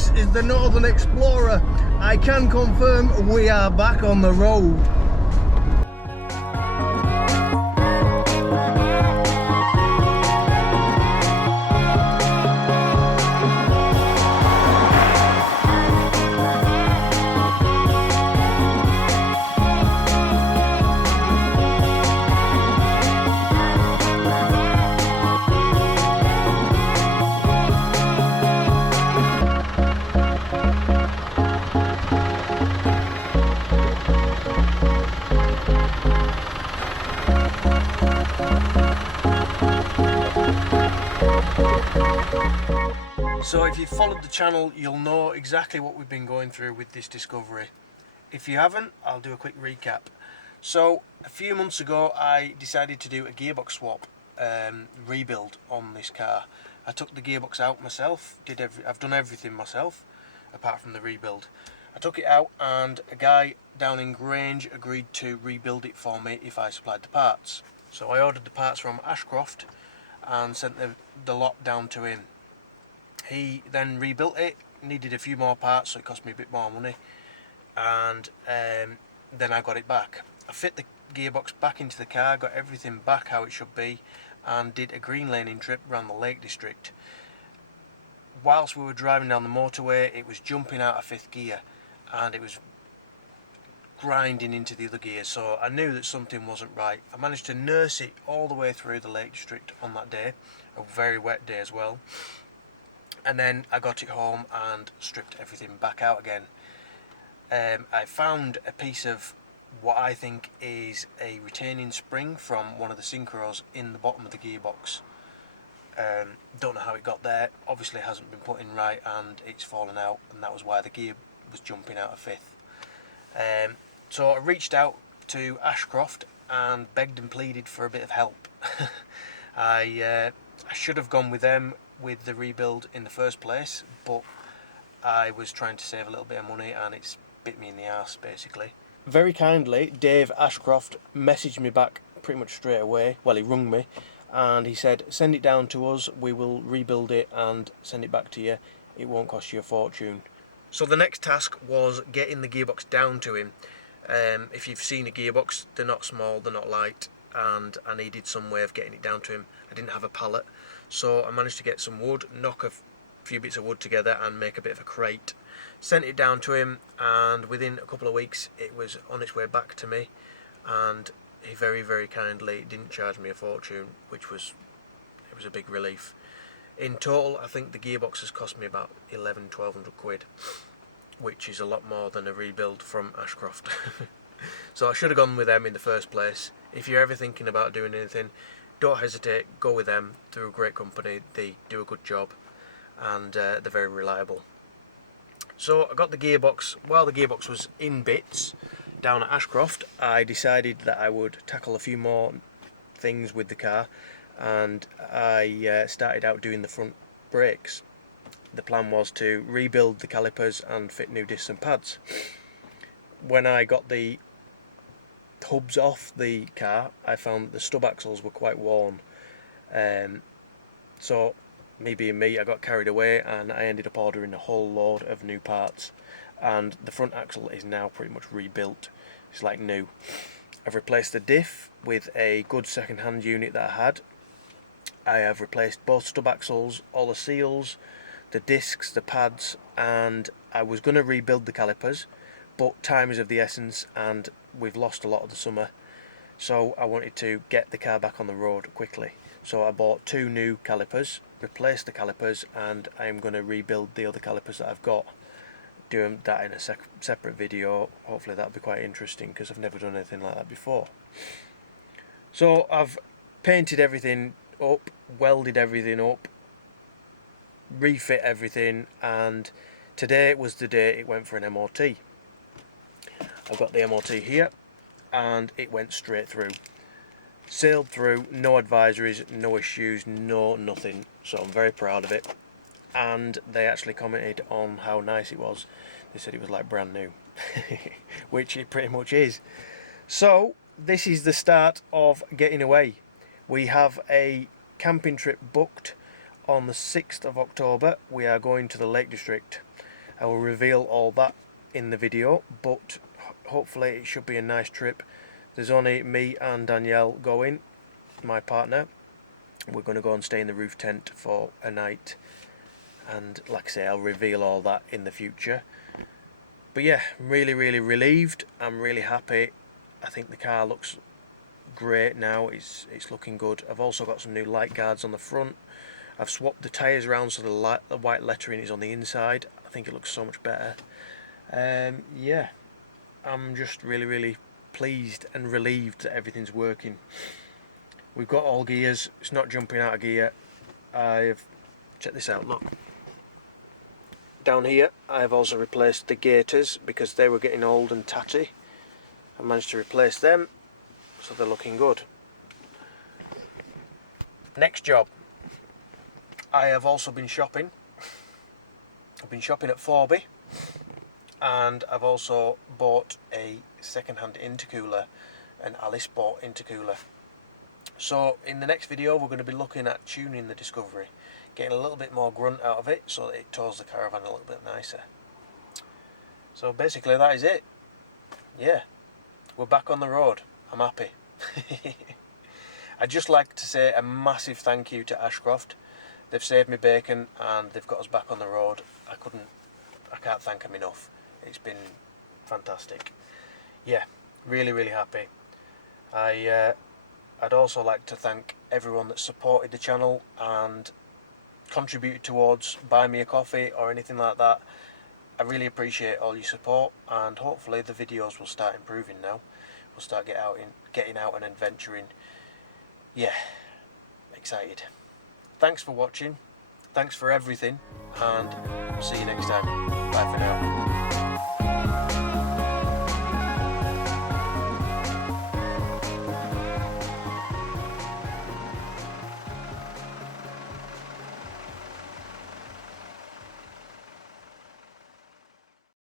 This is the Northern Explorer. I can confirm we are back on the road. So if you've followed the channel, you'll know exactly what we've been going through with this Discovery. If you haven't, I'll do a quick recap. So a few months ago I decided to do a gearbox swap, rebuild on this car. I took the gearbox out myself, I've done everything myself apart from the rebuild. I took it out and a guy down in Grange agreed to rebuild it for me if I supplied the parts. So I ordered the parts from Ashcroft and sent the lot down to him. He then rebuilt it, needed a few more parts, so it cost me a bit more money, and then I got it back. I fit the gearbox back into the car, got everything back how it should be, and did a green laning trip around the Lake District. Whilst we were driving down the motorway, it was jumping out of fifth gear, and it was grinding into the other gear, so I knew that something wasn't right. I managed to nurse it all the way through the Lake District on that day, a very wet day as well. And then I got it home and stripped everything back out again. I found a piece of what I think is a retaining spring from one of the synchros in the bottom of the gearbox. Don't know how it got there, obviously hasn't been put in right and it's fallen out, and that was why the gear was jumping out of fifth. So I reached out to Ashcroft and begged and pleaded for a bit of help. I should have gone with them with the rebuild in the first place, but I was trying to save a little bit of money and it's bit me in the arse basically. Very kindly, Dave Ashcroft messaged me back pretty much straight away. Well, he rung me and he said, send it down to us, we will rebuild it and send it back to you, it won't cost you a fortune. So the next task was getting the gearbox down to him. If you've seen a gearbox, they're not small, they're not light, and I needed some way of getting it down to him. I didn't have a pallet, so I managed to get some wood, knock a few bits of wood together and make a bit of a crate. Sent it down to him, and within a couple of weeks it was on its way back to me, and he very, very kindly didn't charge me a fortune, which was a big relief. In total, I think the gearbox has cost me about 1,100–1,200 quid, which is a lot more than a rebuild from Ashcroft. So I should have gone with them in the first place. If you're ever thinking about doing anything, don't hesitate, go with them. They're a great company, they do a good job, and they're very reliable. So I got the gearbox. While the gearbox was in bits down at Ashcroft, I decided that I would tackle a few more things with the car, and I started out doing the front brakes. The plan was to rebuild the calipers and fit new discs and pads. When I got the hubs off the car, I found the stub axles were quite worn. So me being me, I got carried away and I ended up ordering a whole load of new parts, and the front axle is now pretty much rebuilt. It's like new. I've replaced the diff with a good second-hand unit that I had. I have replaced both stub axles, all the seals, the discs, the pads, and I was going to rebuild the calipers, but time is of the essence and we've lost a lot of the summer, so I wanted to get the car back on the road quickly. So I bought 2 new calipers, replaced the calipers, and I'm going to rebuild the other calipers that I've got. Doing that in a separate video. Hopefully that'll be quite interesting because I've never done anything like that before. So I've painted everything up, welded everything up, refit everything, and today was the day it went for an MOT. I've got the MOT here and it went straight through. Sailed through, no advisories, no issues, no nothing, so I'm very proud of it. And they actually commented on how nice it was. They said it was like brand new, which it pretty much is. So this is the start of getting away. We have a camping trip booked on the 6th of October. We are going to the Lake District. I will reveal all that in the video, but hopefully it should be a nice trip. There's only me and Danielle going, my partner. We're going to go and stay in the roof tent for a night, and like I say, I'll reveal all that in the future. But yeah, really relieved. I'm really happy. I think the car looks great now. It's looking good. I've also got some new light guards on the front. I've swapped the tyres around so the white lettering is on the inside. I think it looks so much better. Yeah, I'm just really pleased and relieved that everything's working. We've got all gears. It's not jumping out of gear. Check this out, look. Down here I've also replaced the gaiters because they were getting old and tatty. I managed to replace them, so they're looking good. Next job. I have also been shopping. I've been shopping at Forby, and I've also bought a second-hand intercooler, an Alice bought intercooler. So in the next video we're going to be looking at tuning the Discovery, getting a little bit more grunt out of it so that it tows the caravan a little bit nicer. So basically that is it. Yeah, we're back on the road. I'm happy. I'd just like to say a massive thank you to Ashcroft. They've saved me bacon and they've got us back on the road. I can't thank them enough. It's been fantastic. Yeah, really happy. I'd also like to thank everyone that supported the channel and contributed towards buying me a coffee or anything like that. I really appreciate all your support, and hopefully the videos will start improving now. We'll start getting out and adventuring. Yeah, excited. Thanks for watching. Thanks for everything, and I'll see you next time. Bye for now.